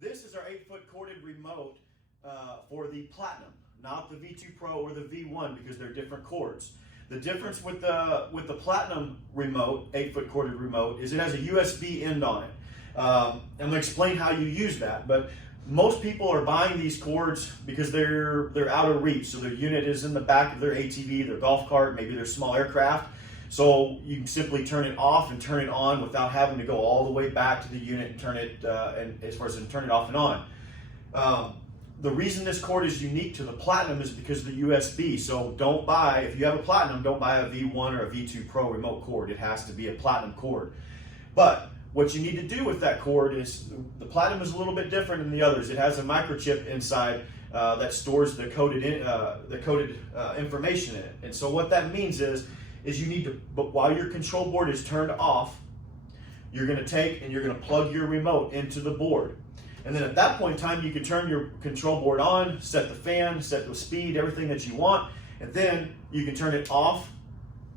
This is our 8-foot corded remote for the Platinum, not the V2 Pro or the V1, because they're different cords. The difference with the Platinum remote, 8-foot corded remote, is it has a USB end on it. I'm going to explain how you use that, but most people are buying these cords because they're out of reach. So their unit is in the back of their ATV, their golf cart, maybe their small aircraft. So you can simply turn it off and turn it on without having to go all the way back to the unit and turn it, and as far as turn it off and on. The reason this cord is unique to the Platinum is because of the USB. So don't buy, if you have a Platinum, don't buy a V1 or a V2 Pro remote cord. It has to be a Platinum cord. But what you need to do with that cord is, the Platinum is a little bit different than the others. It has a microchip inside that stores the coded information in it. And so what that means is you need to, but while your control board is turned off, you're going to take and you're going to plug your remote into the board. And then at that point in time, you can turn your control board on, set the fan, set the speed, everything that you want, and then you can turn it off.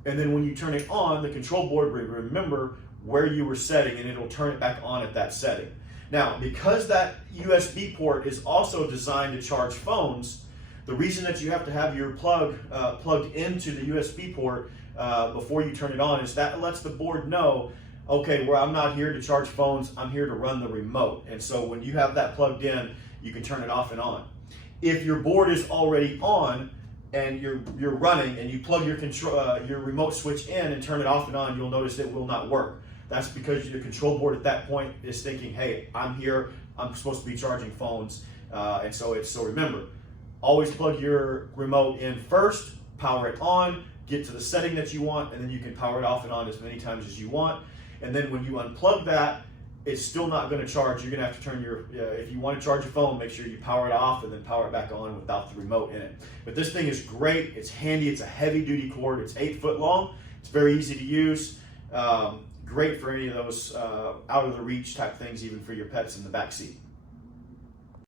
And then when you turn it on, the control board will remember where you were setting, and it'll turn it back on at that setting. Now, because that USB port is also designed to charge phones, the reason that you have to have your plug plugged into the USB port before you turn it on is that lets the board know, okay, well, I'm not here to charge phones, I'm here to run the remote. And so when you have that plugged in, you can turn it off and on. If your board is already on and you're running and you plug your remote switch in and turn it off and on, you'll notice it will not work. That's because your control board at that point is thinking, hey, I'm here, I'm supposed to be charging phones. And so remember, always plug your remote in first, power it on, get to the setting that you want, and then you can power it off and on as many times as you want. And then when you unplug that, it's still not going to charge. You're going to have to turn your, if you want to charge your phone, make sure you power it off and then power it back on without the remote in it. But this thing is great. It's handy. It's a heavy duty cord. It's 8 foot long. It's very easy to use. Great for any of those out of the reach type things, even for your pets in the back seat.